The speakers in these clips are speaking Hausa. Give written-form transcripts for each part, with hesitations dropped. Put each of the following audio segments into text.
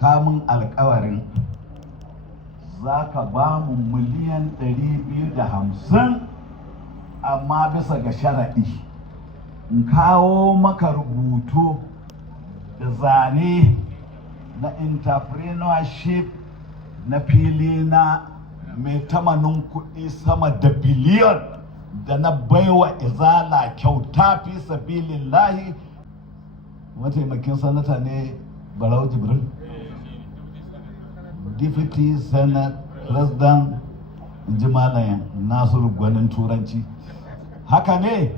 kamun alkawarin za ka ba mu miliyan 250 amma bisa ga sharaɗi in kawo maka rubutu da zane na entrepreneurship na fili na mai tamanin kuɗi sama da biliyon da na baiwa izala kyauta fi sabilillahi. Mataimakin sanata ne Barau Jibrin, deputy senate president ji malayan Nasiru gwanin turanci. Haka ne,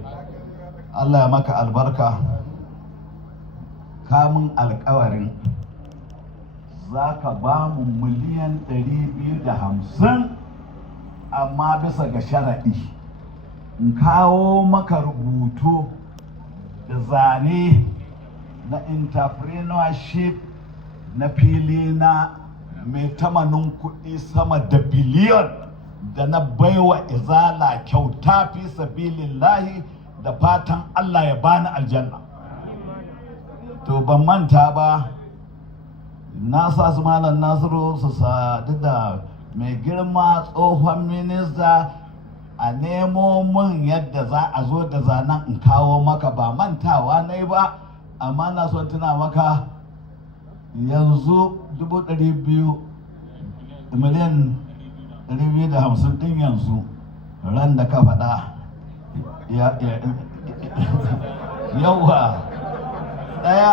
Allah ya maka albarka. Kamun alkawarin za ka ba mu miliyan 250 amma bisa ga sharaɗi in kawo maka rubutu da zane na entrepreneurship na fili na mai tamanin kuɗi sama da biliyon da na baiwa izala kyauta fi sabilillahi, da fatan Allah ya bani aljanna. To ban manta ba, na sa su malam Nasiru su sadu da mai girma tsohon minista a nemo min yadda za a zo da zanen in kawo maka. Ba mantawa na yi ba, amma na son tuna maka yanzu 200 miliyan 250 din yanzu ran da ka faɗa yawa ɗaya